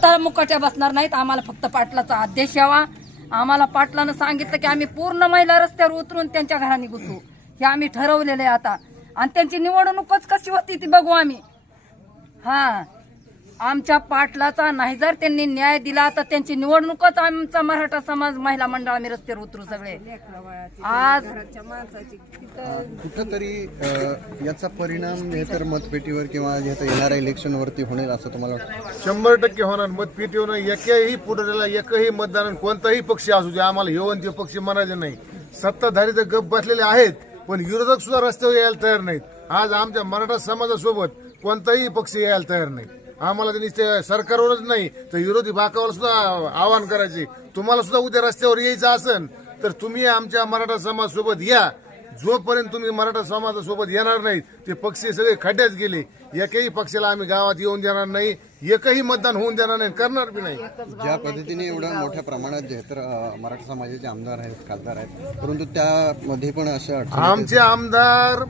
आता मुकाट्या बसणार नाहीत. आम्हाला फक्त पाटलाचा आदेश यावा. आम्हाला पाटलानं सांगितलं की आम्ही पूर्ण महिला रस्त्यावर उतरून त्यांच्या घराने घुसू. हे आम्ही ठरवलेलं आहे आता. आणि त्यांची निवडणूकच कशी होती ती बघू आम्ही. हा. आमच्या पाटलाचा नाही जर त्यांनी न्याय दिला तर त्यांची निवडणूकच आमचा मराठा समाज महिला मंडळ आम्ही रस्त्यावर उतरू सगळे. आज कुठंतरी याचा परिणाम तर मतपेटीवर किंवा येणाऱ्या इलेक्शनवरती होईल असं तुम्हाला वाटतं? शंभर टक्के होणार. मतपेटीवर एकही पुढाऱ्याला एकही मतदान कोणताही पक्ष असू दे आम्हाला येऊन ते पक्ष म्हणायचे नाही. सत्ताधारी तर गप बसलेले आहेत पण विरोधक सुद्धा रस्त्यावर यायला तयार नाहीत. आज आमच्या मराठा समाजासोबत कोणताही पक्ष यायला तयार नाही. आम्हाला त्यांनी ते सरकारवरच नाही तर विरोधी बाकावर सुद्धा आवाहन करायचे. तुम्हाला सुद्धा उद्या रस्त्यावर यायचं असेल तर तुम्ही आमच्या मराठा समाज सोबत या. जोपर्यंत तुम्ही मराठा समाजासोबत येणार नाही ते पक्ष सगळे खड्ड्यात गेले. एकही पक्षाला आम्ही गावात येऊन देणार नाही एकही मतदान होऊन देणार नाही करणार बी नाही. ज्या पद्धतीने एवढ्या मोठ्या प्रमाणात जे तर मराठा समाजाचे आमदार आहेत खासदार आहेत परंतु त्यामध्ये पण आहेत. आमचे आमदार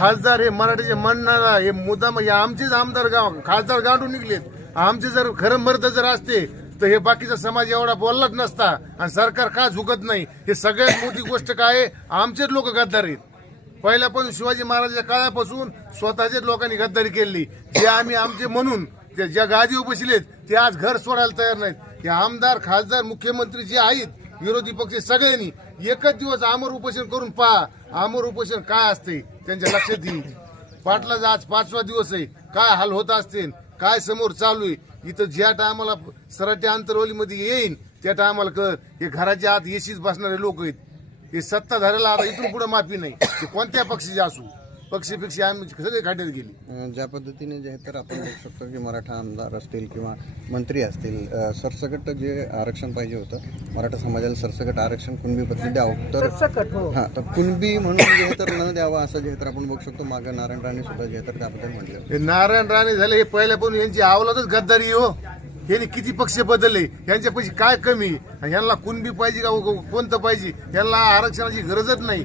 खासदार हे मराठीचे म्हणणारा हे मुद्दाम हे आमचेच आमदार गाव खासदार गांडून निघलेत. आमचे जर खरं मर्द जर असते तर हे बाकीचा समाज एवढा बोललाच नसता आणि सरकार का झुकत नाही? हे सगळ्यात मोठी गोष्ट काय आहे? आमचेच लोक गद्दार आहेत. पहिल्यापासून शिवाजी महाराजांच्या काळापासून स्वतःच्याच लोकांनी गद्दारी केली. जे आम्ही आमचे म्हणून ते ज्या गादीवर बसलेत ते आज घर सोडायला तयार नाहीत. हे आमदार खासदार मुख्यमंत्री जे आहेत विरोधी पक्ष सगळ्यांनी एकच दिवस आमर उपोषण करून पहा. आमर उपोषण काय असते? त्यांच्या लक्षात येईल पाटलाचा आज पाचवा दिवस आहे. काय हाल होत असतील? काय समोर चालू आहे? इथं ज्या टायमाला सराटी अंतरवलीमध्ये येईन त्या टायमाला कळत हे घराच्या आत येशीच बसणारे लोक आहेत. हे सत्ताधाऱ्याला आता इथून पुढे माफी नाही. ते कोणत्या पक्षाचे असू? पक्षीपेक्षा आम्ही सगळे खाड्यात गेली? अ, ज्या पद्धतीने जे आहे तर आपण बघू शकतो की मराठा आमदार असतील किंवा मंत्री असतील अ, सरसकट जे आरक्षण पाहिजे होतं मराठा समाजाला सरसकट आरक्षण कुणबीपत्री द्यावं तर हा. तर कुणबी म्हणून जे आहे तर न द्यावं असं जे आहे तर आपण बघू शकतो. मागं नारायण राणे सुद्धा जे आहे तर त्याबद्दल म्हटलं हे नारायण राणे झाले हे पहिल्यापासून यांची आवलातच गद्दारी हो. यांनी किती पक्ष बदलले? यांच्या पैसे काय कमी? यांना कुणबी पाहिजे का? कोणतं पाहिजे? यांना आरक्षणाची गरजच नाही.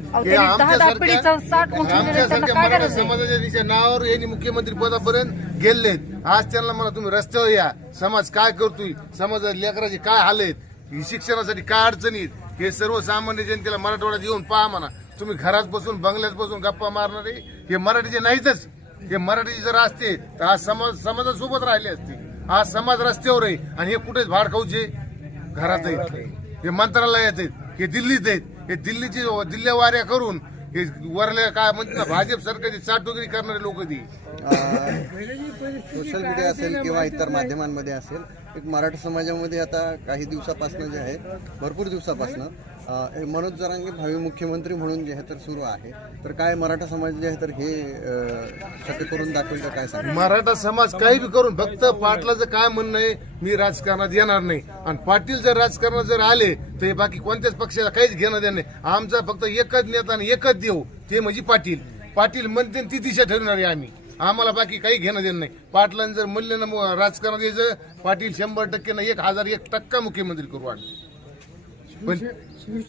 आमच्यासारख्या- मराठा? समाजाच्या नावावर यांनी मुख्यमंत्री पदापर्यंत गेलेत. आज त्यांना मला तुम्ही रस्त्यावर या. समाज काय करतोय? समाजात लेकराचे काय हाल आहेत? शिक्षणासाठी काय अडचणी हे सर्वसामान्य जनतेला मराठवाड्यात येऊन पहा म्हणा. तुम्ही घरात बसून बंगल्यात बसून गप्पा मारणारे हे मराठीचे नाहीतच. हे मराठी जर असते तर आज समाज समाजासोबत राहिले असते. आज समाज रस्त्यावर आहे आणि हे कुठेच भाड खाऊचे घरात आहेत हे मंत्रालयात आहेत हे दिल्लीत आहेत. हे दिल्लीची दिल्ल्या वाऱ्या करून हे वरल्या काय म्हणजे ना भाजप सरकारची चाटोगिरी करणारे लोक ती. सोशल मीडिया असेल किंवा इतर माध्यमांमध्ये असेल एक मराठा समाजामध्ये आता काही दिवसापासून जे आहे भरपूर दिवसापासून मनोज जरांगे भावी मुख्यमंत्री म्हणून जे आहे तर सुरू आहे. तर काय मराठा समाज जे आहे तर हे शक्य करून दाखवेल का काय सांग मराठा समाज काही बी करून फक्त पाटलाचं काय म्हणणं आहे मी राजकारणात येणार नाही. आणि पाटील जर राजकारणात जर आले तर हे बाकी कोणत्याच पक्षाला काहीच घेणं देणं नाही. आमचा फक्त एकच नेता आणि एकच देऊ ते म्हणजे पाटील. पाटील म्हणते ती दिशा ठरवणार आहे आम्ही. आम्हाला बाकी काही घेणं देणं नाही. पाटलांनी जर मूल्य राजकारण द्यायचं पाटील शंभर टक्के ना एक हजार एक टक्का मुख्यमंत्री करू वाटलं. पण